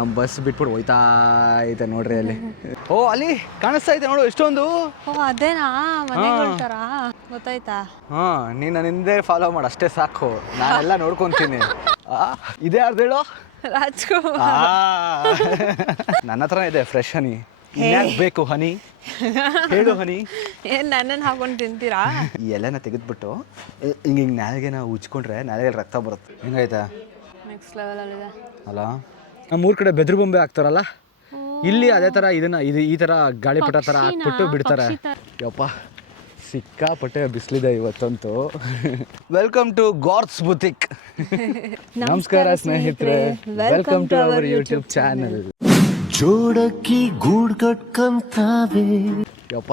ನಮ್ಮ ಬಸ್ ಬಿಟ್ಬಿಟ್ಟು ಹೋಯ್ತಾ ಐತೆ ನೋಡ್ರಿ ಅಲ್ಲಿ. ಓ ಅಲ್ಲಿ ಕಾಣಿಸ್ತಾ ಐತೆ ನೋಡು ಎಷ್ಟೊಂದು. ಓ ಅದೇನಾ ಮನೆಗಳ ತರ ಗೊತ್ತಾಯ್ತಾ? ಹಾ ನೀನು ನನ್ನ ಹಿಂದೆ ಫಾಲೋ ಮಾಡು ಅಷ್ಟೇ ಸಾಕು, ನಾನೆಲ್ಲ ನೋಡ್ಕೊಂತೀನಿ. ಇದೇ ಯಾರ್ದು ಹೇಳು? ರಾಜ್ಕುಮಾರ್. ನನ್ನ ಹತ್ರ ಇದೆ ಫ್ರೆಶ್ ಹನಿ. ಇನ್ಯಾಕೆ ಬೇಕು ಹನಿ ಹೇಳು ಹನಿ. ಏನ್ ನನ್ನನ್ನು ಹಾಕೊಂಡು ತಿಂತೀರಾ? ಈ ಎಲೆನ ತೆಗೆದ್ಬಿಟ್ಟು ಹಿಂಗೆ ನಾಲಿಗೆನ ಉಜ್ಕೊಂಡ್ರೆ ನಾಲಿಗೆ ರಕ್ತ ಬರುತ್ತೆ. ಹೆಂಗಾಯ್ತಾ? ನೆಕ್ಸ್ಟ್ ಲೆವೆಲ್ ಅಲ್ಲಿದೆ ಅಲ್ಲ. ನಮ್ಮೂರ ಕಡೆ ಬೆದ್ರು ಬೊಂಬೆ ಹಾಕ್ತಾರಲ್ಲ, ಇಲ್ಲಿ ಅದೇ ಥರ ಇದನ್ನ ಈ ಥರ ಗಾಳಿಪಟ ಥರ ಹಾಕ್ಬಿಟ್ಟು ಬಿಡ್ತಾರೆ. ಯಪ್ಪ ಸಿಕ್ಕಾಪಟ್ಟೆ ಬಿಸಿಲಿದೆ ಇವತ್ತಂತೂ. Welcome to guards boutique. ನಮಸ್ಕಾರ ಸ್ನೇಹಿತರೆ, welcome to our YouTube channel. ಜೋಡಕ್ಕಿ ಗೂಡ್ ಕಟ್ಕಂತಾವೆ. ಯಪ್ಪ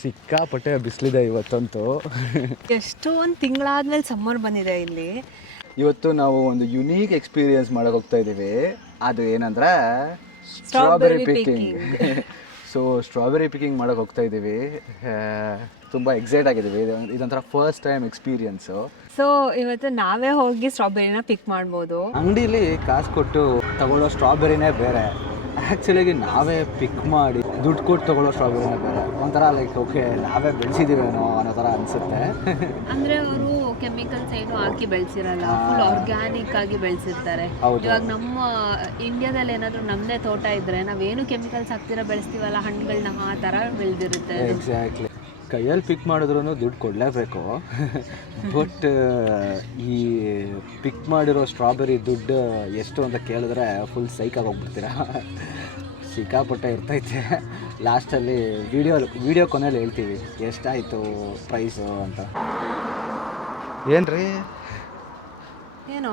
ಸಿಕ್ಕಾಪಟ್ಟೆ ಬಿಸಿಲಿದೆ ಇವತ್ತಂತೂ. ಎಷ್ಟು ಒಂದು ತಿಂಗಳಾದ್ಮೇಲೆ ಸಮ್ಮರ್ ಬಂದಿದೆ ಇಲ್ಲಿ. ಇವತ್ತು ನಾವು ಒಂದು ಯುನೀಕ್ ಎಕ್ಸ್ಪೀರಿಯನ್ಸ್ ಮಾಡಕ್ಕೆ ಹೋಗ್ತಾ ಇದ್ದೀವಿ. ಅದು ಏನಂದ್ರೆ strawberry picking. So strawberry picking ಮಾಡಕ್ಕೆ ಹೋಗ್ತಾ ಇದ್ದೀವಿ. ತುಂಬ ಎಕ್ಸೈಟ್ ಆಗಿದ್ದೀವಿ. ಇದೊಂಥರ ಫಸ್ಟ್ ಟೈಮ್ ಎಕ್ಸ್ಪೀರಿಯನ್ಸು. ಸೊ ಇವತ್ತು ನಾವೇ ಹೋಗಿ ಸ್ಟ್ರಾಬೆರಿನ ಪಿಕ್ ಮಾಡ್ಬೋದು. ಅಂಗಡಿಲಿ ಕಾಸು ಕೊಟ್ಟು ತಗೊಳ್ಳೋ ಸ್ಟ್ರಾಬೆರಿನೇ ಬೇರೆ, ಆ್ಯಕ್ಚುಲಿಗೆ ನಾವೇ ಪಿಕ್ ಮಾಡಿ ದುಡ್ಡು ಕೊಟ್ಟು ತಗೊಳ್ಳೋ ಸ್ಟ್ರಾಬೆರಿನೇ ಬೇರೆ. ಒಂಥರ ಲೈಕ್ ಓಕೆ ನಾವೇ ಬೆಳೆಸಿದ್ದೀವೇನೋ ಅನ್ನೋ ಥರ ಅನಿಸುತ್ತೆ. ಅಂದ್ರೆ ಅವರು ಕೆಮಿಕಲ್ಸ್ ಏನು ಹಾಕಿ ಬೆಳೆಸಿರಲ್ಲ, ಫುಲ್ ಆರ್ಗ್ಯಾನಿಕ್ ಆಗಿ ಬೆಳೆಸಿರ್ತಾರೆ. ಇವಾಗ ನಮ್ಮ ಇಂಡಿಯಾದಲ್ಲಿ ಏನಾದರೂ ನಮ್ಮದೇ ತೋಟ ಇದ್ರೆ ನಾವೇನು ಕೆಮಿಕಲ್ಸ್ ಹಾಕ್ತಿರ ಬೆಳೆಸ್ತೀವಲ್ಲ ಹಣ್ಣುಗಳನ್ನ, ಆ ಥರ ಬೆಳೆದಿರುತ್ತೆ. ಎಕ್ಸಾಕ್ಟ್ಲಿ. ಕೈಯಲ್ಲಿ ಪಿಕ್ ಮಾಡಿದ್ರೂ ದುಡ್ಡು ಕೊಡಲೇಬೇಕು. ಬಟ್ ಈ ಪಿಕ್ ಮಾಡಿರೋ ಸ್ಟ್ರಾಬೆರಿ ದುಡ್ಡು ಎಷ್ಟು ಅಂತ ಕೇಳಿದ್ರೆ ಫುಲ್ ಸೈಕಾಗಿ ಹೋಗ್ಬಿಡ್ತೀರಾ. ಸಿಕ್ಕಾಪಟ್ಟೆ ಇರ್ತೈತೆ. ಲಾಸ್ಟಲ್ಲಿ ವಿಡಿಯೋ ಕೊನೆಯಲ್ಲಿ ಹೇಳ್ತೀವಿ ಎಷ್ಟಾಯಿತು ಪ್ರೈಸು ಅಂತ. ಏನ್ರಿ ಏನು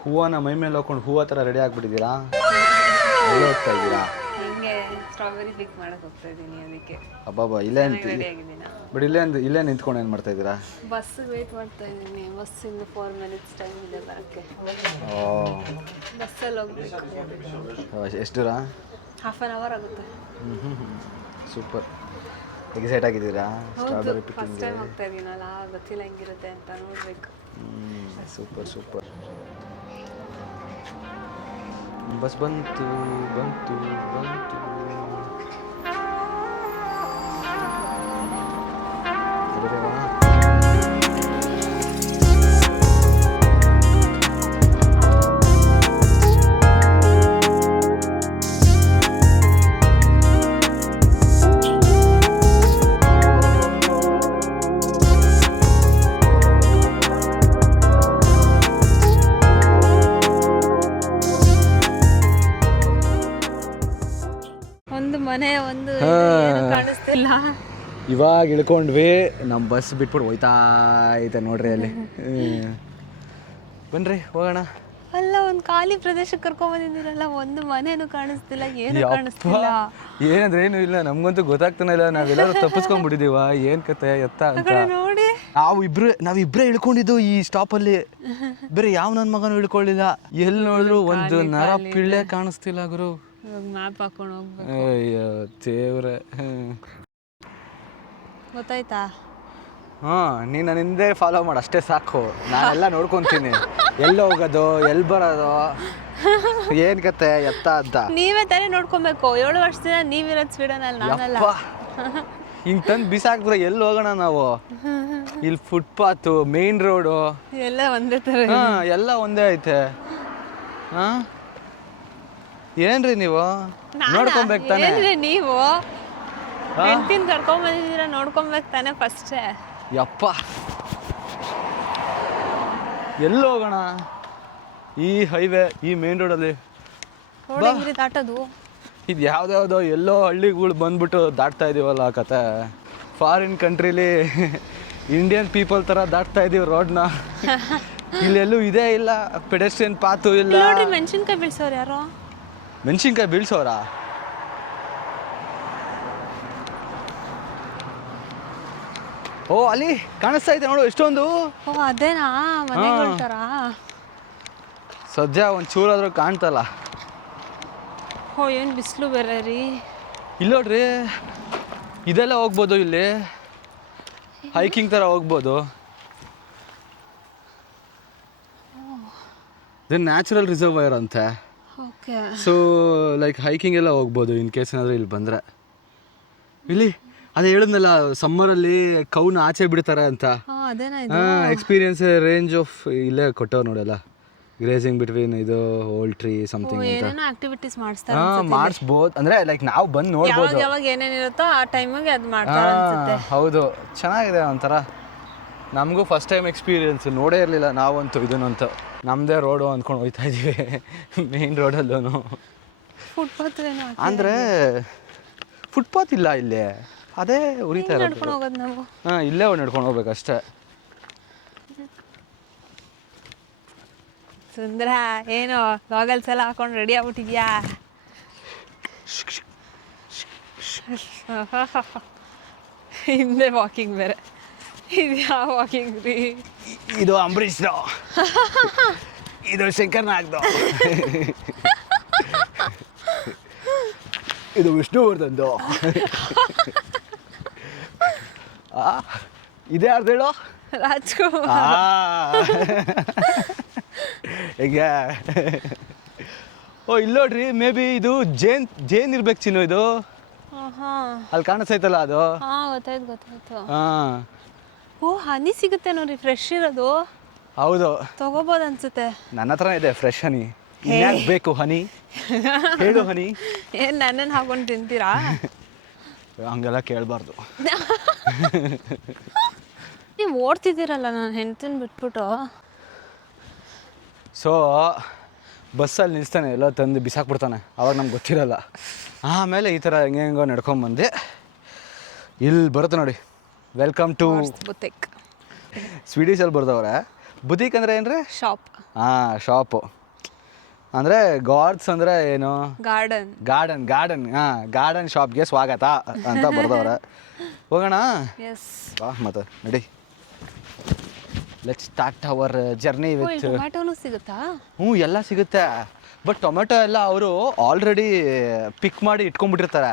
ಹೂವನ್ನ ಮೈ ಮೇಲೆ ಹಾಕೊಂಡು ಹೂವು ಥರ ರೆಡಿ ಆಗಿಬಿಟ್ಟಿದ್ದೀರಾ? ಹೋಗ್ತಾ ಇದ್ದೀರಾ? ಹಿಂಗೆ ಸ್ಟ್ರಾಬೆರಿ ಪಿಕ್ ಮಾಡಕ್ಕೆ ಹೋಗ್ತಾ ಇದ್ದೀನಿ, ಅದಕ್ಕೆ. ಅಬ್ಬಾಬಾ ಇಲ್ಲೇ ರೆಡಿ ಆಗಿದ್ದೀನ. ಬಟ್ ಇಲ್ಲೇ ನಿಂತ್ಕೊಂಡು ಏನು ಮಾಡ್ತಾ ಇದ್ದೀರಾ? ಬಸ್ ವೇಟ್ ಮಾಡ್ತಾ ಇದ್ದೀನಿ. ಬಸ್ಸಿಂದ 4 minutes ಟೈಮ್ ಇದೆ ಬರೋಕ್ಕೆ. ಬಸ್ಸಲ್ಲಿ ಹೋಗ್ಬೇಕು. ಎಷ್ಟು ದೂರ? ಹಾಫ್ ಆನ್ ಅವರ್ ಆಗುತ್ತೆ. ಸೂಪರ್. ಎಕ್ಸೈಟ್ ಆಗಿದ್ದೀರಾ ಸ್ಟ್ರಾಬೆರಿ ಪಿಕಿಂಗ್? ಫಸ್ಟ್ ಟೈಮ್ ಹೋಗ್ತಾ ಇದ್ದೀನಲ್ಲ, ಗೊತ್ತಿಲ್ಲ ಹೆಂಗಿರುತ್ತೆ ಅಂತ ನೋಡಬೇಕು. Super super. ಬಸ್ ಬಂತು ಬಂತು ಬಂತು. ಒಂದು ಮನೆ ಒಂದು ಕಾಣಿಸ್ತಿಲ್ಲ. ಇವಾಗ ಇಳ್ಕೊಂಡ್ವಿ. ನಮ್ಮ ಬಸ್ ಬಿಟ್ಬಿಟ್ಟು ಹೋಯ್ತಾ ಐತೆ ನೋಡ್ರಿ ಅಲ್ಲಿ. ಬನ್ರಿ ಹೋಗೋಣ. ಅಲ್ಲ, ಒಂದು ಖಾಲಿ ಪ್ರದೇಶಕ್ಕೆ ಕರ್ಕೊಂಡ್ ಬಂದಿದ್ದೀರಲ್ಲ, ಒಂದು ಮನೇನು ಕಾಣಿಸ್ತಿಲ್ಲ, ಏನು ಕಾಣಿಸ್ತಿಲ್ಲ. ಏನಂದ್ರೆ ಏನು ಇಲ್ಲ, ನಮ್ಗಂತೂ ಗೊತ್ತಾಗ್ತಾನೆ ಇಲ್ಲ. ನಾವೆಲ್ಲರೂ ತಪ್ಪಿಸ್ಕೊಂಡ್ಬಿಟ್ಟಿದೀವ ಏನ್ ಕತೆ ಎತ್ತ ಅಂತ. ನೋಡಿ ನಾವಿಬ್ರೇ ಇಳ್ಕೊಂಡಿದ್ದು ಈ ಸ್ಟಾಪಲ್ಲಿ. ಬೇರೆ ಯಾವ ನನ್ನ ಮಗನೂ ಇಳ್ಕೊಳ್ಳಿಲ್ಲ. ಎಲ್ಲಿ ನೋಡಿದ್ರು ಒಂದು ನರ ಪಿಳ್ಳೆ ಕಾಣಿಸ್ತಿಲ್ಲ ಗುರು. ಮ್ಯಾಪ್ ಹಾಕೊಂಡು ಹೋಗ್ಬೇಕು. ಅಯ್ಯೋ ದೇವ್ರೆ. ಗೊತ್ತಾಯ್ತಾ? ನೀನು ನನ್ನ ಹಿಂದೆ ಫಾಲೋ ಮಾಡು ಅಷ್ಟೇ ಸಾಕು, ನಾನೆಲ್ಲ ನೋಡ್ಕೊಂತೀನಿ. ಎಲ್ಲಿ ಹೋಗೋದು ಎಲ್ಲಿ ಬರೋದು ಏನ್ ಕತೆ ಎತ್ತ ಅಂತ ನೀವೇ ತಾನೇ ನೋಡ್ಕೊಬೇಕು. 7 ವರ್ಷದಿಂದ ನೀವಿರೋದು ಸ್ವೀಡನ್ ಅಲ್ಲಿ, ನಾನಲ್ಲ. ಹಿಂಗೆ ತಂದು ಬಿಸಾಕಿದ್ರೆ ಎಲ್ಲಿ ಹೋಗೋಣ ನಾವು? ಇಲ್ಲಿ ಫುಟ್ಪಾತು, ಮೇನ್ ರೋಡು ಎಲ್ಲ ಒಂದೇ ತರ. ಎಲ್ಲ ಒಂದೇ ಐತೆ. ಏನ್ರಿ ನೀವು ನೋಡ್ಕೊಬೇಕು ತಾನೆ? ನೀವು ಹೆಂಡ್ತಿನ ಕರ್ಕೊಂಡ್ ಬಂದಿದ್ದೀರಾ, ನೋಡ್ಕೊಬೇಕು ತಾನೆ ಫಸ್ಟೇ. ಯಪ್ಪ ಎಲ್ಲಿ ಹೋಗೋಣ? ಈ ಹೈವೇ, ಈ ಮೇನ್ ರೋಡಲ್ಲಿ ದಾಟೋದು. ಇದು ಯಾವ್ದಾವುದೋ ಎಲ್ಲೋ ಹಳ್ಳಿಗಳು ಬಂದ್ಬಿಟ್ಟು ದಾಟ್ತಾ ಇದೀವಲ್ಲ ಕತೆ. ಫಾರಿನ್ ಕಂಟ್ರಿಲಿ ಇಂಡಿಯನ್ ಪೀಪಲ್ ಥರ ದಾಟ್ತಾ ಇದೀವಿ ರೋಡ್ನ. ಇಲ್ಲೆಲ್ಲೂ ಇದೇ ಇಲ್ಲ, ಪೆಡೆಸ್ಟ್ರಿಯನ್ ಪಾತು ಇಲ್ಲ. ನೋಡ್ರಿ, ಮೆಣಸಿನ್ಕಾಯಿ ಬೀಳ್ಸೋರು ಯಾರೋ. ಮೆಣಸಿನ್ಕಾಯಿ ಬೀಳ್ಸೋರಾ? ಓ ಅಲ್ಲಿ ಕಾಣಿಸ್ತಾ ಐತೆ ನೋಡು ಎಷ್ಟೊಂದು. ಓ ಅದೇನಾ ಮನೆಗಳ ತರ. ಸದ್ಯ ಒಂದು ಚೂರಾದ್ರೂ ಕಾಣ್ತಲ್ಲ. ಓ ಏನು ಬಿಸಿಲು ಬೇರೆ ರೀ. ಇಲ್ಲಿ ನೋಡ್ರಿ, ಇದೆಲ್ಲ ಹೋಗ್ಬೋದು. ಇಲ್ಲಿ ಹೈಕಿಂಗ್ ಥರ ಹೋಗ್ಬೋದು. ಇದು ನ್ಯಾಚುರಲ್ ರಿಸರ್ವೈರ್ ಅಂತೆ. ಓಕೆ. ಸೊ ಲೈಕ್ ಹೈಕಿಂಗ್ ಎಲ್ಲ ಹೋಗ್ಬೋದು ಇನ್ ಕೇಸ್ ಏನಾದರೂ ಇಲ್ಲಿ ಬಂದರೆ. ಇಲ್ಲಿ ಅದೇ ಹೇಳಿದ್ನಲ್ಲ ಸಮ್ಮರಲ್ಲಿ ಕೌನ ಆಚೆ ಬಿಡ್ತಾರೆ ಅಂತ. ಅದೇನಾ ಎಕ್ಸ್ಪೀರಿಯನ್ಸ್ ರೇಂಜ್ ಆಫ್ ಇಲ್ಲೇ ಕೊಟ್ಟವ್ರು ನೋಡಲ್ಲ, ಗ್ರೇಸಿಂಗ್ ಬಿಟ್ವೀನ್ ಇದು ಓಲ್ಡ್ ಟ್ರೀ ಸಮಥಿಂಗ್ ಅಂತ. ಏನೇನೋ ಆಕ್ಟಿವಿಟೀಸ್ ಮಾಡಿಸ್ತಾರೆ. ಮಾಡಿಸ್ಬೋದು ಅಂದರೆ ಲೈಕ್ ನಾವು ಬಂದು ನೋಡ್ಬೋದು. ಯಾವಾಗ ಏನೇನಿರುತ್ತೋ ಆ ಟೈಮಿಗೆ ಅದು ಮಾಡ್ತಾರೆ ಅನ್ಸುತ್ತೆ. ಹೌದು, ಚೆನ್ನಾಗಿದೆ ಒಂಥರ. ನಮಗೂ ಫಸ್ಟ್ ಟೈಮ್ ಎಕ್ಸ್ಪೀರಿಯನ್ಸ್, ನೋಡೇ ಇರಲಿಲ್ಲ ನಾವಂತೂ ಇದನ್ನಂತೂ. ನಮ್ಮದೇ ರೋಡು ಅಂದ್ಕೊಂಡು ಹೋಗ್ತಾ ಇದ್ದೀವಿ ಮೇನ್ ರೋಡಲ್ಲೂ. ಫುಟ್ಪಾತ್ ಏನೋ ಅಂದರೆ ಫುಟ್ಪಾತ್ ಇಲ್ಲ ಇಲ್ಲಿ, ಅದೇ ಉರಿತಾ ಇರೋದು. ನಡ್ಕೊಂಡು ಹೋಗೋದು ನಾವು. ಇಲ್ಲೇ ನಡ್ಕೊಂಡು ಹೋಗ್ಬೇಕಷ್ಟೇ. ಸುಂದರ ಏನು ಗಾಗಲ್ಸ್ ಎಲ್ಲ ಹಾಕೊಂಡು ರೆಡಿ ಆಗ್ಬಿಟ್ಟಿದ್ಯಾ? ಹಿಂದೆ ವಾಕಿಂಗ್ ಬೇರೆ. ಇದು ಯಾವ ವಾಕಿಂಗ್ ರೀ? ಇದು ಅಂಬರೀಷ್ ಇದು ಶಂಕರ್ ನಾಗ್ದು ಇದು ವಿಷ್ಣುವರ್ಧನ್ದು. ಇದೇ ಯಾರ್ದು ಹೇಳೋ? ರಾಜ್ಕುಮಾರ್. ಹೇಗೆ? ಓ ಇಲ್ಲಿ ನೋಡ್ರಿ, ಮೇ ಬಿ ಇದು ಜೇನ್ ಇರ್ಬೇಕು ಚಿನ್ನು. ಇದು ಅಲ್ಲಿ ಕಾಣಿಸ್ತೈತಲ್ಲ ಅದು. ಗೊತ್ತಾಯ್ತು. ಹಾಂ, ಓ ಹನಿ ಸಿಗುತ್ತೆ ನೋಡ್ರಿ, ಫ್ರೆಶ್ ಇರೋದು. ಹೌದು, ತಗೋಬೋದು ಅನ್ಸುತ್ತೆ. ನನ್ನ ಹತ್ರ ಇದೆ ಫ್ರೆಶ್ ಹನಿ. ಇನ್ಯಾಕೆ ಬೇಕು ಹನಿ? ಹೇಳು ಹನಿ. ಏನು ನನ್ನನ್ನು ಹಾಕೊಂಡು ತಿಂತೀರಾ? ಹಂಗೆಲ್ಲ ಕೇಳಬಾರ್ದು. ನೀವು ಓಡ್ತಿದ್ದೀರಲ್ಲ ನಾನು ಹೆಂಡ್ತಿನ ಬಿಟ್ಬಿಟ್ಟು. ಸೊ ಬಸ್ಸಲ್ಲಿ ನಿಲ್ಸ್ತಾನೆ, ಎಲ್ಲ ತಂದು ಬಿಸಾಕ್ಬಿಡ್ತಾನೆ, ಅವಾಗ ನಮ್ಗೆ ಗೊತ್ತಿರಲ್ಲ. ಆಮೇಲೆ ಈ ಥರ ಹೆಂಗೋ ನಡ್ಕೊಂಬಂದು ಇಲ್ಲಿ ಬರುತ್ತೆ ನೋಡಿ, ವೆಲ್ಕಮ್ ಟು ಬುತಿಕ್. ಸ್ವೀಡಿಶಲ್ಲಿ ಬರ್ದವ್ರೆ. ಬುತಿಕ್ ಅಂದರೆ ಏನ್ರಿ? ಶಾಪ್. ಶಾಪು ಅಂದರೆ ಗಾಡ್ಸ್ ಅಂದರೆ ಏನು? ಗಾರ್ಡನ್. ಗಾರ್ಡನ್ ಶಾಪ್ಗೆ ಸ್ವಾಗತ ಅಂತ ಬರ್ದವ್ರೆ. ಹೋಗೋಣ? ಎಸ್. ಮತ್ತೆ ನಡಿ, let's start our journey with. ಟೊಮ್ಯಾಟೋನು ಸಿಗುತ್ತಾ? ಎಲ್ಲ ಸಿಗುತ್ತೆ. ಬಟ್ ಟೊಮೆಟೊ ಎಲ್ಲ ಅವರು ಆಲ್ರೆಡಿ ಪಿಕ್ ಮಾಡಿ ಇಟ್ಕೊಂಡ್ಬಿಟ್ಟಿರ್ತಾರೆ.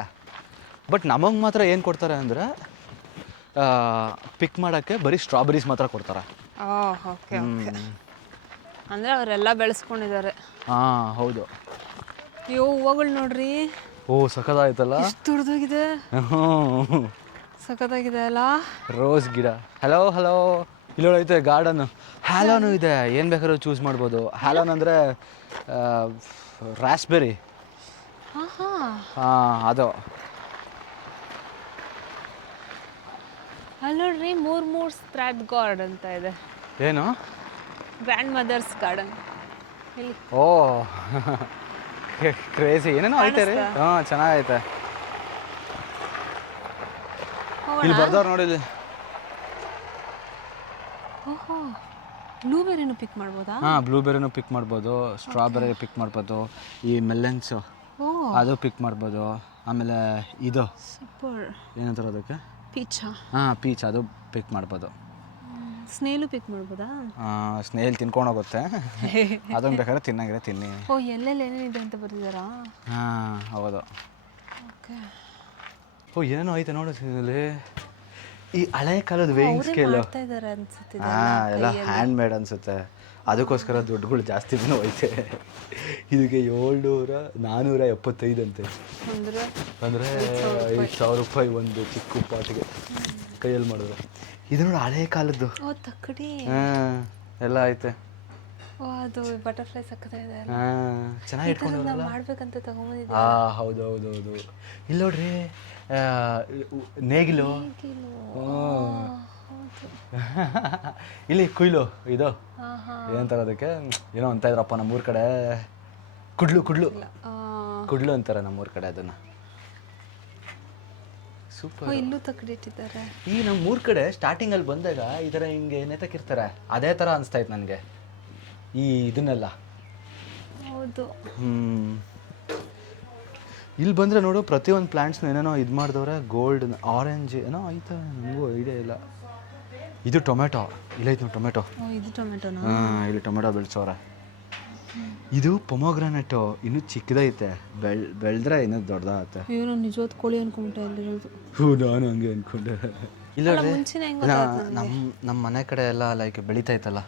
ಬಟ್ ನಮಗೆ ಮಾತ್ರ ಏನು ಕೊಡ್ತಾರೆ ಅಂದರೆ ಪಿಕ್ ಮಾಡೋಕ್ಕೆ ಬರೀ ಸ್ಟ್ರಾಬೆರೀಸ್ ಮಾತ್ರ ಕೊಡ್ತಾರೆ. ಓಕೆ. ಅಂದರೆ ಅವರೆಲ್ಲ ಬೆಳೆಸ್ಕೊಂಡಿದ್ದಾರೆ. ಹೌದು. ಅಯ್ಯೋ ಹೂವುಗಳು ನೋಡ್ರಿ. ಸಖತ್ತಾಯ್ತಲ್ಲ, ಎಷ್ಟು ದೊಡ್ಡದಾಗಿದೆ. ಸಖತ್ತಾಗಿದೆ ಅಲ್ಲ. ರೋಸ್ ಗಿಡ. Hello ಇಲ್ಲೋಡೈತೆ garden. ಹ್ಯಾಲೋನು ಇದೆ, ಏನು ಬೇಕಾದ್ರೂ ಚೂಸ್ ಮಾಡ್ಬೋದು. ಹ್ಯಾಲೋನ್ ಅಂದರೆ ರಾಸ್ಬೆರಿ. ಅದು ಅಲ್ಲಿ ನೋಡ್ರಿ, ಮೂರ್ ಸ್ಟ್ರಾಟ್ ಗಾರ್ಡ್ ಅಂತ ಇದೆ. ಏನು? Grandmother's garden. ಇಲ್ಲಿ ಕ್ರೇಜಿ ಏನೇನೋ ಐತೆ ರೀ. ಚೆನ್ನಾಗೈತೆ. ಇಲ್ಲಿ ಬರ್ದವ್ರು ನೋಡಿ. ಇಲ್ಲಿ ಬ್ಲೂಬೆರಿನೂ ಪಿಕ್ ಮಾಡ್ಬೋದಾ? ಬ್ಲೂಬೆರಿನೂ ಪಿಕ್ ಮಾಡ್ಬೋದು, ಸ್ಟ್ರಾಬೆರಿ ಪಿಕ್ ಮಾಡ್ಬೋದು, ಈ ಮೆಲನ್ಸು ಅದು ಪಿಕ್ ಮಾಡ್ಬೋದು. ಆಮೇಲೆ ಇದು ಏನಂತಾರೆ ಅದಕ್ಕೆ? ಪೀಚ್ ಅದು ಪಿಕ್ ಮಾಡ್ಬೋದು. ಸ್ನೇಲು ಪಿಕ್ ಮಾಡ್ಬೋದಾ? ಸ್ನೇಲ್ ತಿನ್ಕೊಂಡು ಹೋಗುತ್ತೆ, ಅದನ್ನು ಬೇಕಾದ್ರೆ ತಿನ್ನಂಗಿದ್ರೆ ತಿನ್ನಿ. ಎಲ್ಲೆಲ್ಲಿ ಏನೇನಿದೆ ಅಂತ ಬರ್ತಿದ್ದಾರಾ? ಹೌದು. ಏನೋ ಐತೆ ನೋಡು ಇಲ್ಲಿ. ಈ ಹಳೆ ಕಾಲದ ವೇಯಿಂಗ್ ಸ್ಕೇಲು ಎಲ್ಲ ಹ್ಯಾಂಡ್ ಮೇಡ್ ಅನ್ಸುತ್ತೆ. ಅದಕ್ಕೋಸ್ಕರ ದುಡ್ಡುಗಳು ಜಾಸ್ತಿ ಐತೆ. ಇದಕ್ಕೆ 700-475 ಅಂತೆ. ಅಂದರೆ 5,000 ರೂಪಾಯಿ ಒಂದು ಚಿಕ್ಕ ಪಾಟಿಗೆ ಕೈಯಲ್ಲಿ ಮಾಡಿದ್ರು. ಇದು ನೋಡಿ ಹಳೆ ಕಾಲದ್ದು ತಕ್ಕಡಿ ಎಲ್ಲ ಐತೆ. ಅದು ಬಟರ್ಫ್ಲೈ ಸಕ್ಕತ್ತಾಗಿದೆ. ಚೆನ್ನಾಗಿ ಇಟ್ಕೊಂಡು ಮಾಡ್ಬೇಕಂತ ತಗೊಂಡಿದ್ದೆ. ಹೌದು. ಇಲ್ಲಿ ನೋಡ್ರಿ, ನೇಗಿಲು. ಇಲ್ಲಿ ಕುಯ್ಲು. ಇದು ಏನಂತಾರೆ ಅದಕ್ಕೆ? ಏನೋ ಅಂತ ಇದ್ರಪ್ಪ ನಮ್ಮೂರ ಕಡೆ. ಕುಡ್ಲು ಅಂತಾರೆ ನಮ್ಮೂರ ಕಡೆ ಅದನ್ನ. ಸೂಪರ್. ಇಲ್ಲೂ ತಕ್ಕಡಿ ಇಟ್ಟಿದ್ದಾರೆ. ಈ ನಮ್ಮೂರ ಕಡೆ ಸ್ಟಾರ್ಟಿಂಗಲ್ಲಿ ಬಂದಾಗ ಈ ಥರ ಹಿಂಗೆ ನೇತಕ್ಕಿರ್ತಾರೆ, ಅದೇ ಥರ ಅನಿಸ್ತಾ ಇತ್ತು ನನಗೆ ಈ ಇದನ್ನೆಲ್ಲ. ಹೌದು. ಇಲ್ಲಿ ಬಂದರೆ ನೋಡು, ಪ್ರತಿಯೊಂದು ಪ್ಲ್ಯಾಂಟ್ಸ್ನ ಏನೇನೋ ಇದು ಮಾಡಿದವ್ರೆ. ಗೋಲ್ಡ್, ಆರೆಂಜ್ ಏನೋ ಐತೆ, ನನಗೂ ಐಡಿಯಾ ಇಲ್ಲ. ಇದು ಟೊಮೆಟೊ. ಇಲ್ಲೈತೆ ನೋಡಿ ಟೊಮೆಟೊ. ಇಲ್ಲಿ ಟೊಮೆಟೊ ಬೆಳೆಸೋರೆ. ಇದು ಪೊಮೊಗ್ರಾನೆಟು, ಇನ್ನೂ ಚಿಕ್ಕದೈತೆ. ಬೆಳೆದ್ರೆ ಇನ್ನೂ ದೊಡ್ಡದಾಗತ್ತೆ. ನಾನು ನಿಜವಾದ ಕೋಳಿ ಅನ್ಕೊಂಡೆ ಅಲ್ಲಿರೋದು. ನಾನು ಹಂಗೆ ಅನ್ಕೊಂಡೆ. ಇಲ್ಲ ನಮ್ಮ ಮನೆ ಕಡೆ ಎಲ್ಲ ಲೈಕ್ ಬೆಳೀತೈತಲ್ಲ,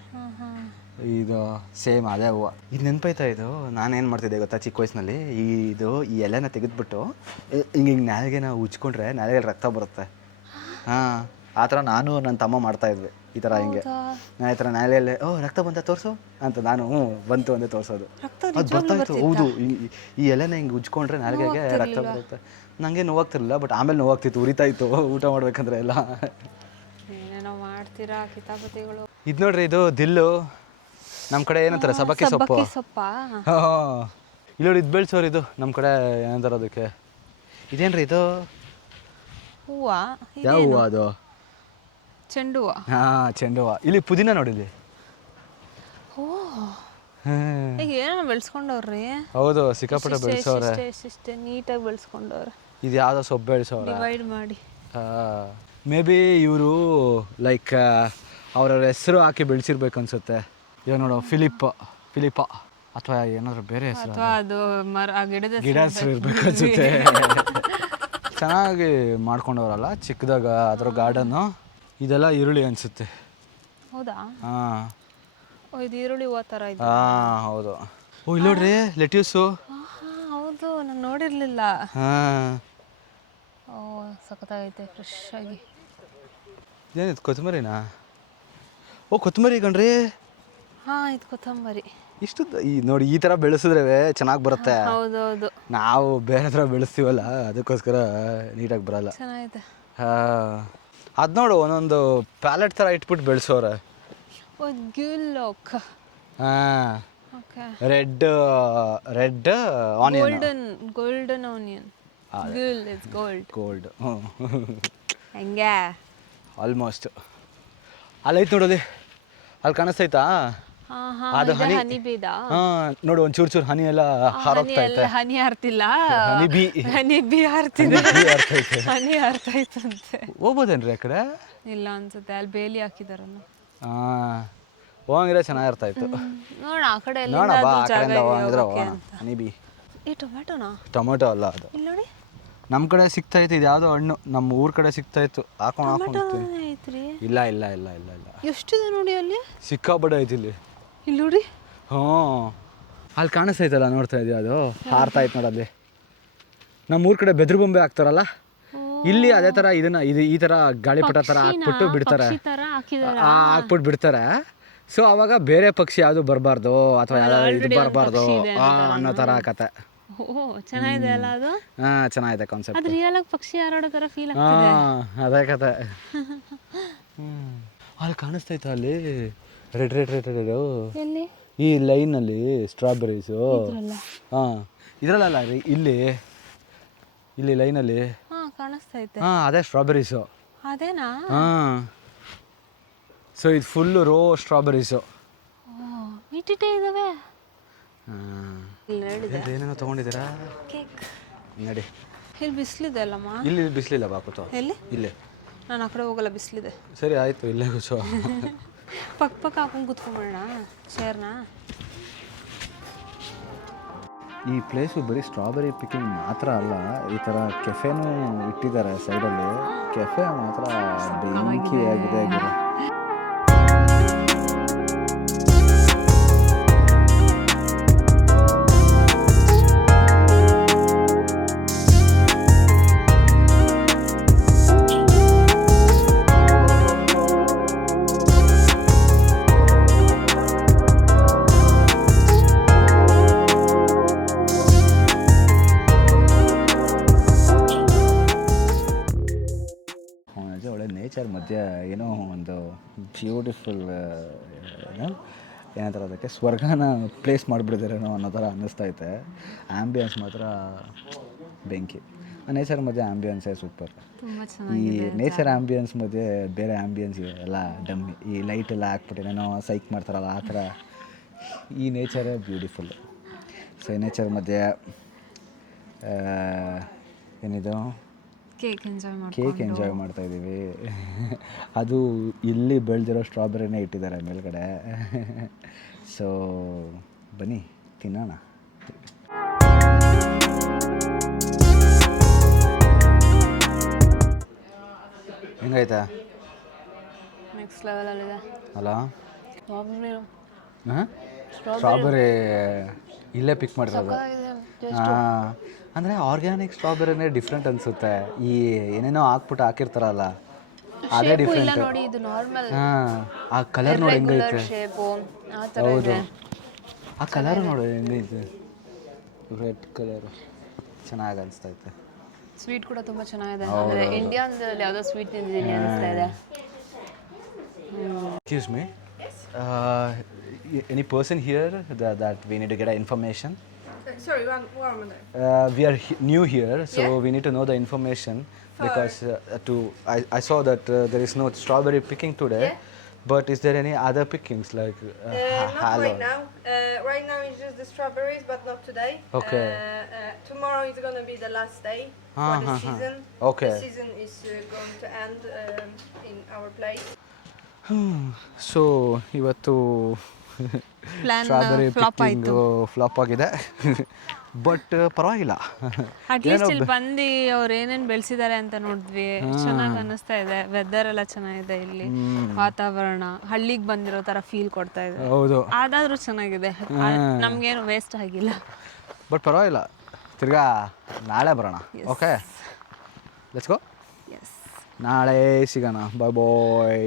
ಇದು ಸೇಮ್ ಅದೇ ಹೂವು. ಇದು ನೆನಪಾಯ್ತಾ ಇದು ನಾನೇನು ಮಾಡ್ತಿದ್ದೆ ಗೊತ್ತಾ ಚಿಕ್ಕ ವಯಸ್ಸಿನಲ್ಲಿ, ಈ ಎಲೆನ ತೆಗೆದ್ಬಿಟ್ಟು ಹಿಂಗೆ ನಾಲಿಗೆನ ಉಜ್ಕೊಂಡ್ರೆ ನಾಲಿಗೆ ರಕ್ತ ಬರುತ್ತೆ. ಹಾಂ, ಆ ಥರ ನಾನು ನನ್ನ ತಮ್ಮ ಮಾಡ್ತಾಯಿದ್ವಿ ಈ ಥರ ಹಿಂಗೆ. ನಾನು ಈ ಥರ ನಾಲಿಗೆಯಲ್ಲೇ ರಕ್ತ ಬಂತ ತೋರಿಸು ಅಂತ ನಾನು ಬಂತು ಅಂದರೆ ತೋರಿಸೋದು. ಅದು ಬರ್ತಾಯಿತ್ತು. ಹೌದು, ಈ ಎಲೆನ ಹಿಂಗೆ ಉಜ್ಕೊಂಡ್ರೆ ನಾಲಿಗೆಗೆ ರಕ್ತ ಬರುತ್ತೆ. ನನಗೆ ನೋವಾಗ್ತಿರಲಿಲ್ಲ, ಬಟ್ ಆಮೇಲೆ ನೋವಾಗ್ತಿತ್ತು, ಉರಿತಾಯಿತ್ತು ಊಟ ಮಾಡ್ಬೇಕಂದ್ರೆ ಎಲ್ಲ. ಏನೇನೋ ಮಾಡ್ತೀರಾ ಕಿತಾಪತಿಗಳು. ಇದು ನೋಡ್ರಿ, ಇದು ದಿಲ್ಲು. ನಮ್ಮ ಕಡೆ ಏನಂತಾರೆ ಸಬ್ಬಕ್ಕಿ ಸೊಪ್ಪು. ಹಾಂ, ಇಲ್ಲಿ ನೋಡಿ ಇದು ಬೆಳೆಸೋರು. ಇದು ನಮ್ಮ ಕಡೆ ಏನಂತಾರೆ ಅದಕ್ಕೆ. ಇದೇನ್ರಿ ಇದು? ಹೂವ. ಯಾವ ಹೂವು ಅದು? ಚೆಂಡು ಹೂವ. ಹಾಂ, ಚೆಂಡು ಹೂವು. ಇಲ್ಲಿ ಪುದೀನ ನೋಡಿದ್ವಿ. ಈಗ ಏನೋ ಬೆಳೆಸ್ಕೊಂಡವ್ರಿ. ಹೌದು, ಸಿಕ್ಕಾಪಟ್ಟೆ ಬೆಳೆಸೋರೆ. ಇಷ್ಟೇ ನೀಟಾಗಿ ಬೆಳೆಸ್ಕೊಂಡವ್ರೆ. ಇದು ಯಾವುದೋ ಸೊಪ್ಪು ಬೆಳೆಸೋರೆ. ಡಿವೈಡ್ ಮಾಡಿ. ಮೇ ಬಿ ಇವರು ಲೈಕ್ ಅವ್ರವ್ರ ಹೆಸರು ಹಾಕಿ ಬೆಳೆಸಿರ್ಬೇಕು ಅನ್ಸುತ್ತೆ. ಇವಾಗ ನೋಡು, ಫಿಲಿಪ ಅಥವಾ ಏನಾದರೂ ಬೇರೆ ಹೆಸರು, ಅಥವಾ ಅದು ಗಿಡ ಹೆಸರು ಇರ್ಬೇಕು ಅನ್ಸುತ್ತೆ. ಚೆನ್ನಾಗಿ ಮಾಡ್ಕೊಂಡವ್ರಲ್ಲ ಚಿಕ್ಕದಾಗ ಅದ್ರ ಗಾರ್ಡನ್ನು. ಇದೆಲ್ಲ ಈರುಳ್ಳಿ ಅನ್ಸುತ್ತೆ. ಹೌದಾ? ಹಾಂ, ಇದು ಈರುಳ್ಳಿ ಹೂವು ಥರ ಇದೆ. ಹಾಂ ಹೌದು. ಇಲ್ಲಿ ನೋಡ್ರಿ ಲೆಟ್ಯೂಸು. ಹೌದು, ನಾನು ನೋಡಿರಲಿಲ್ಲ. ಹಾಂ, ಸಖತ್ತಾಗೈತೆ ಫ್ರೆಶ್ ಆಗಿ. ಏನಿದು ಕೊತ್ತಂಬರಿನಾ? ಕೊತ್ತಂಬರಿ ಕಣ್ರಿ. ಹಾಂ, ಇದು ಕೊತ್ತಂಬರಿ. ಇಷ್ಟು ನೋಡಿ, ಈ ಥರ ಬೆಳೆಸಿದ್ರೆ ಚೆನ್ನಾಗಿ ಬರುತ್ತೆ. ಹೌದೌದು, ನಾವು ಬೇರೆ ಥರ ಬೆಳೆಸ್ತೀವಲ್ಲ, ಅದಕ್ಕೋಸ್ಕರ ನೀಟಾಗಿ ಬರಲ್ಲ. ಚೆನ್ನಾಗಿದೆ. ಹಾಂ, ಅದು ನೋಡು, ಒಂದೊಂದು ಪ್ಯಾಲೆಟ್ ಥರ ಇಟ್ಬಿಟ್ಟು ಬೆಳೆಸೋರೆ. ಗಿಲ್ಲೋಕ್. ಹಾಂ, okay. Red onion. Golden onion. Gill is gold. ಹೆಂಗೆ? ಆಲ್ಮೋಸ್ಟ್. ಅಲ್ಲೈತೆ ನೋಡೋದು, ಅಲ್ಲಿ ಕಾಣಿಸ್ತೈತಾ? ಅದು ಹನಿ ಬೀದ. ಹಾಂ, ನೋಡು, ಒಂದು ಚೂರು ಹನಿ ಎಲ್ಲ ಹಾರೋಗ್ತಾ ಐತೆ. ಹನಿ ಹಾರ್ತಿಲ್ಲ, ಹನಿ ಬಿ ಹಾರ್ತಿದೆ. ಹನಿ ಹಾರ್ತೈತಂತೆ. ಹೋಗ್ಬೋದೇನ್ರಿ ಆ ಕಡೆ? ಇಲ್ಲ ಅನ್ಸುತ್ತೆ, ಅಲ್ಲಿ ಬೇಲಿ ಹಾಕಿದಾರಲ್ಲ. ಹಾಂ, ಹೋಗಿದ್ರೆ ಚೆನ್ನಾಗಿರ್ತಾ ಇತ್ತು. ನೋಡ ಆ ಕಡೆ ಎಲ್ಲ ನೋಡ ಬಾ, ಆ ಕಡೆಯಿಂದ ಹೋಗಿದ್ರೆ ಹನಿ ಬಿ. ಈ ಟೊಮೆಟೊ ಅಲ್ಲ ಅದು. ಇಲ್ಲಿ ನೋಡಿ, ನಮ್ಮ ಕಡೆ ಸಿಗ್ತಾ ಇತ್ತು. ಇದು ಯಾವುದೋ ಹಣ್ಣು ನಮ್ಮ ಊರ ಕಡೆ ಸಿಗ್ತಾ ಇತ್ತು. ಹಾಕೊಂಡು ಐತ್ರಿ. ಇಲ್ಲ. ಎಷ್ಟಿದೆ ನೋಡಿ ಅಲ್ಲಿ, ಸಿಕ್ಕಾಪಟ್ಟೆ ಐತಿ ಇಲ್ಲಿ. ಇಲ್ಲಿ ನೋಡಿ. ಹ್ಞೂ, ಅಲ್ಲಿ ಕಾಣಿಸ್ತೈತಲ್ಲ, ನೋಡ್ತಾ ಇದೀವಿ, ಅದು ಹಾರ್ತಾ ಇತ್ತು ನೋಡಲ್ಲಿ. ನಮ್ಮ ಊರ ಕಡೆ ಬೆದ್ರು ಬೊಂಬೆ ಹಾಕ್ತಾರಲ್ಲ, ಇಲ್ಲಿ ಅದೇ ಥರ ಈ ಥರ ಗಾಳಿಪಟ ಥರ ಹಾಕ್ಬಿಟ್ಟು ಬಿಡ್ತಾರೆ. ಹಾಕ್ಬಿಟ್ಟು ಬಿಡ್ತಾರೆ. ಸೊ ಅವಾಗ ಬೇರೆ ಪಕ್ಷಿ ಯಾವುದು ಬರಬಾರ್ದು ಅಥವಾ ಯಾವ್ದಾದ್ರು ಇದು ಬರಬಾರ್ದು ಅನ್ನೋ ಥರ ಕತೆ. ಚೆನ್ನಾಗಿದೆ ಅಲ್ಲ ಅದು. ಹಾಂ, ಚೆನ್ನಾಗಿದೆ ಕಾನ್ಸೆಪ್ಟ್. ಅದು ರಿಯಲ್ ಆಗಿ ಪಕ್ಷಿ ಹಾರಾಡೋ ಥರ ಫೀಲ್ ಆಗ್ತಿದೆ. ಹಾಂ, ಅದೇ ಕತೆ. ಅಲ್ಲಿ ಕಾಣಿಸ್ತೈತ ಅಲ್ಲಿ ರೆಡ್ ಎಲ್ಲಿ? ಈ ಲೈನಲ್ಲಿ ಸ್ಟ್ರಾಬೆರೀಸು. ಹಾಂ, ಇದರಲ್ಲ ರೀ, ಇಲ್ಲಿ ಲೈನಲ್ಲಿ. ಹಾಂ, ಕಾಣಿಸ್ತೈತೆ. ಹಾಂ, ಅದೇ ಸ್ಟ್ರಾಬೆರೀಸು. ಅದೇನಾ? ಹಾಂ, ಸೊ ಇದು ಫುಲ್ಲು ರೋ ಸ್ಟ್ರಾಬೆರೀಸು. ಇಟ್ಟಿಟ್ಟೆ ಇದಾವೆ. ಏನೇನೋ ತೊಗೊಂಡಿದ್ದೀರಾ? ಕೇಕ್. ನಡಿ. ಇಲ್ಲಿ ಬಿಸಿಲಿದೆ ಅಲ್ಲಮ್ಮ. ಇಲ್ಲಿ ಬಿಸಿಲಿಲ್ಲ ಬಾಕುತ್ತೋ. ಎಲ್ಲಿ? ಇಲ್ಲೇ. ನಾನು ಆ ಕಡೆ ಹೋಗಲ್ಲ, ಬಿಸಿಲಿದೆ. ಸರಿ ಆಯಿತು, ಇಲ್ಲೇ ಕೂಸು. ಪಕ್ಕ ಹಾಕೊಂಡು ಕೂತ್ಕೊಂಬಿಡೋಣ ಚೇರ್ನ. ಈ ಪ್ಲೇಸು ಬರೀ ಸ್ಟ್ರಾಬೆರಿ ಪಿಕಿಂಗ್ ಮಾತ್ರ ಅಲ್ಲ, ಈ ಥರ ಕೆಫೆನೂ ಇಟ್ಟಿದ್ದಾರೆ ಸೈಡಲ್ಲಿ. ಕೆಫೆ ಮಾತ್ರ ಬೆಂಕಿಯಾಗಿದೆ. ನೇಚರ್ ಮಧ್ಯೆ ಏನೋ ಒಂದು ಬ್ಯೂಟಿಫುಲ್ ಏನಂತಾರೆ ಅದಕ್ಕೆ, ಸ್ವರ್ಗನ ಪ್ಲೇಸ್ ಮಾಡಿಬಿಡಿದಾರೇನೋ ಅನ್ನೋ ಥರ ಅನ್ನಿಸ್ತೈತೆ. ಆ್ಯಂಬಿಯನ್ಸ್ ಮಾತ್ರ ಬೆಂಕಿ. ನೇಚರ್ ಮಧ್ಯೆ ಆ್ಯಂಬಿಯನ್ಸೇ ಸೂಪರ್. ಈ ನೇಚರ್ ಆ್ಯಂಬಿಯನ್ಸ್ ಮಧ್ಯೆ ಬೇರೆ ಆ್ಯಂಬಿಯನ್ಸ್ ಎಲ್ಲ ಡಮ್ಮಿ. ಈ ಲೈಟ್ ಎಲ್ಲ ಹಾಕ್ಬಿಟ್ಟು ಏನೋ ಸೈಕ್ ಮಾಡ್ತಾರಲ್ಲ, ಆ ಥರ ಈ ನೇಚರೇ ಬ್ಯೂಟಿಫುಲ್. ಸೊ ಈ ನೇಚರ್ ಮಧ್ಯೆ ಏನಿದು ಕೇಕ್ ಎಂಜಾಯ್ ಮಾಡ್ತಾ ಇದ್ದೀವಿ. ಅದು ಇಲ್ಲಿ ಬೆಳೆದಿರೋ ಸ್ಟ್ರಾಬೆರಿನೇ ಇಟ್ಟಿದ್ದಾರೆ ಮೇಲ್ಗಡೆ. ಸೊ ಬನ್ನಿ ತಿನ್ನೋಣ. ಹೆಂಗಾಯ್ತಾ? ನೆಕ್ಸ್ಟ್ ಲೆವೆಲಲ್ಲಿದೆ ಅಲ್ಲ? ಸ್ಟ್ರಾಬೆರಿ ಇಲ್ಲೇ ಪಿಕ್ ಮಾಡಿರೋದು. ಹಾಂ, ಅಂದರೆ ಆರ್ಗ್ಯಾನಿಕ್ ಸ್ಟ್ರಾಬೆರಿನೇ ಡಿಫ್ರೆಂಟ್ ಅನಿಸುತ್ತೆ. ಈ ಏನೇನೋ ಹಾಕಿರ್ತಾರಲ್ಲ ಅದೇ ಡಿಫ್ರೆಂಟ್. ನೋಡಿ ಇದು ನಾರ್ಮಲ್ ಹಾಂ, ಆ ಕಲರ್ ನೋಡಿ ಹೆಂಗೈತೆ. ಶೇಪು ಆ ಥರ ಹೌದು, ಇದೆ. ಆ ಕಲರ್ ನೋಡಿ ಹೆಂಗೈತೆ, ರೆಡ್ ಕಲರ್ ಚೆನ್ನಾಗಿ ಅನಿಸ್ತೈತೆ. ಸ್ವೀಟ್ ಕೂಡ ತುಂಬ ಚೆನ್ನಾಗಿದೆ. ಅಂದರೆ ಇಂಡಿಯಾದಲ್ಲಿ ಯಾವುದೋ ಸ್ವೀಟ್ ತಿಂದಿದ್ದೀನಿ ಅನಿಸ್ತಾ ಇದೆ. Excuse me. Any person here that we need to get information? Sorry, one minute. We are new here, so we need to know the information because I saw that there is no strawberry picking today. But is there any other pickings like Not right now. Right now it's just the strawberries, but not today. Okay. Tomorrow is going to be the last day for the season. Okay. The season is going to end in our place. So ಇವತ್ತು strawberry picking flap ಆಗಿದೆ. But ಪರವಾಗಿಲ್ಲ, at least ಇಲ್ಲಿ ಬಂದು ಅವ್ರು ಏನೇನು ಬೆಳೆಸಿದ್ದಾರೆ ಅಂತ ನೋಡಿದ್ವಿ. ಚೆನ್ನಾಗಿ ಅನ್ನಿಸ್ತಾ ಇದೆ. ವೆದರ್ ಎಲ್ಲ ಚೆನ್ನಾಗಿದೆ ಇಲ್ಲಿ, ವಾತಾವರಣ ಹಳ್ಳಿಗೆ ಬಂದಿರೋ ಥರ ಫೀಲ್ ಕೊಡ್ತಾ ಇದೆ. ಹೌದು, ಅದಾದ್ರೂ ಚೆನ್ನಾಗಿದೆ. ನಮಗೇನು ವೇಸ್ಟ್ ಆಗಿಲ್ಲ. ಬಟ್ ಪರವಾಗಿಲ್ಲ. ತಿರ್ಗಾ ನಾಳೆ ಬರೋಣ. Okay, let's go. ನಾಳೆ ಸಿಗೋಣ. ಬಾಯ್ ಬಾಯ್.